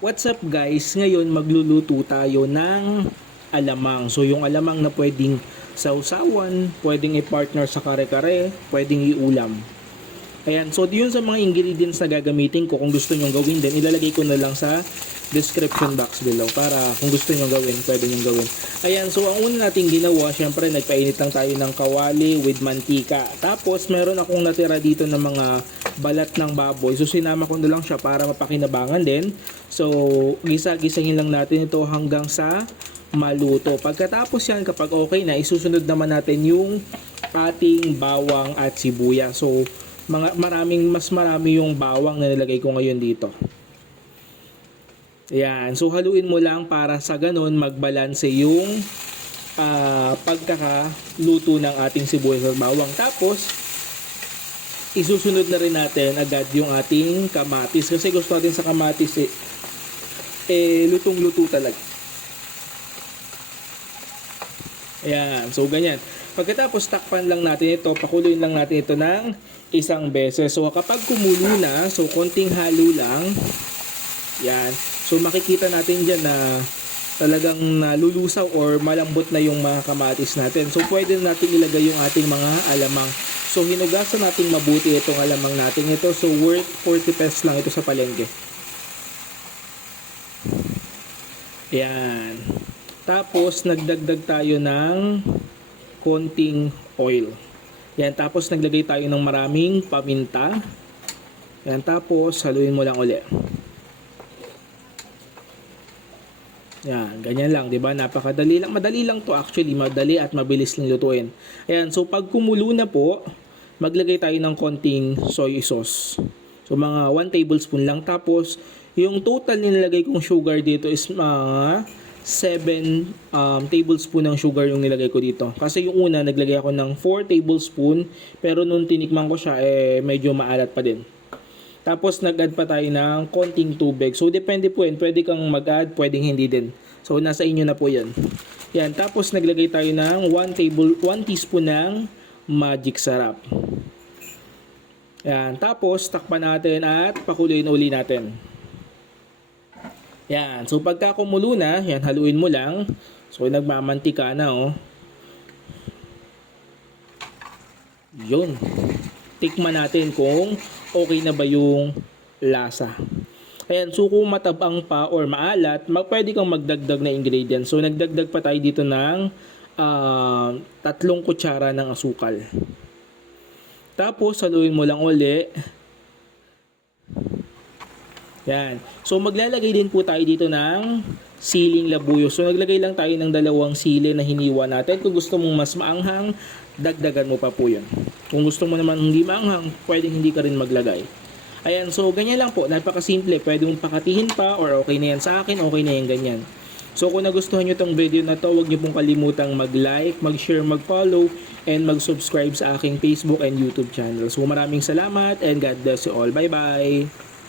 What's up guys? Ngayon magluluto tayo ng alamang. So yung alamang na pwedeng sausawan, pwedeng i-partner sa kare-kare, pwedeng iulam. Ayan, so yun sa mga ingredients na gagamitin ko. Kung gusto nyong gawin din, ilalagay ko na lang sa description box below para kung gusto nyong gawin, pwede nyong gawin. Ayan, so ang una nating ginawa, syempre nagpainit lang tayo ng kawali with mantika. Tapos meron akong natira dito ng mga balat ng baboy. So sinama ko na lang siya para mapakinabangan din. So gisa-gisahin lang natin ito hanggang sa maluto. Pagkatapos yan, kapag okay na, isusunod naman natin yung ating bawang at sibuyas. So mas marami yung bawang na nilagay ko ngayon dito. Ayan. So haluin mo lang para sa ganun magbalanse yung pagkakaluto ng ating sibuyas at bawang. Tapos isusunod na rin natin agad yung ating kamatis. Kasi gusto natin sa kamatis lutong-luto talaga. Ayan. So ganyan. Pagkatapos takpan lang natin ito, pakuluin lang natin ito ng isang beses. So kapag kumulo na, so konting halo lang. Yan. So makikita natin dyan na talagang nalulusaw or malambot na yung mga kamatis natin. So pwede natin ilagay yung ating mga alamang. So hinugasan natin mabuti itong alamang natin ito. So worth 40 pesos lang ito sa palengke. Yan. Tapos nagdagdag tayo ng konting oil. Yan, tapos naglagay tayo ng maraming paminta. Yan, tapos haluin mo lang uli. Yan, ganyan lang, 'di ba? Napakadali lang, madali lang 'to actually, madali at mabilis lang lutuin. Ayan, so pag kumulo na po, maglagay tayo ng konting soy sauce. So mga 1 tablespoon lang, tapos yung total nilalagay kong sugar dito is mga 7 tablespoon ng sugar yung nilagay ko dito. Kasi yung una, naglagay ako ng 4 tablespoon, pero nung tinikman ko siya, medyo maalat pa din. Tapos nag-add pa tayo ng konting tubig. So depende po yun, pwede kang mag-add, pwedeng hindi din. So nasa inyo na po yan. Yan, tapos naglagay tayo ng 1 teaspoon ng magic sarap. Yan, tapos takpan natin at pakuluin uli natin. Yan. So pagka kumulo na, yan, haluin mo lang. So nagmamantika na, oh. Yun. Tikman natin kung okay na ba yung lasa. Ayan, so kung matabang pa or maalat, pwede kang magdagdag na ingredients. So nagdagdag pa tayo dito ng 3 kutsara ng asukal. Tapos haluin mo lang uli. Yan. So maglalagay din po tayo dito ng siling labuyo. So naglagay lang tayo ng 2 sili na hiniwa natin. Kung gusto mong mas maanghang, dagdagan mo pa po yun. Kung gusto mo naman hindi maanghang, pwedeng hindi ka rin maglagay. Ayan, so ganyan lang po. Napakasimple. Pwede mong pakatihin pa or okay na yan sa akin, okay na yan ganyan. So kung nagustuhan nyo itong video na to, huwag nyo pong kalimutang mag-like, mag-share, mag-follow, and mag-subscribe sa aking Facebook and YouTube channel. So maraming salamat and God bless you all. Bye-bye!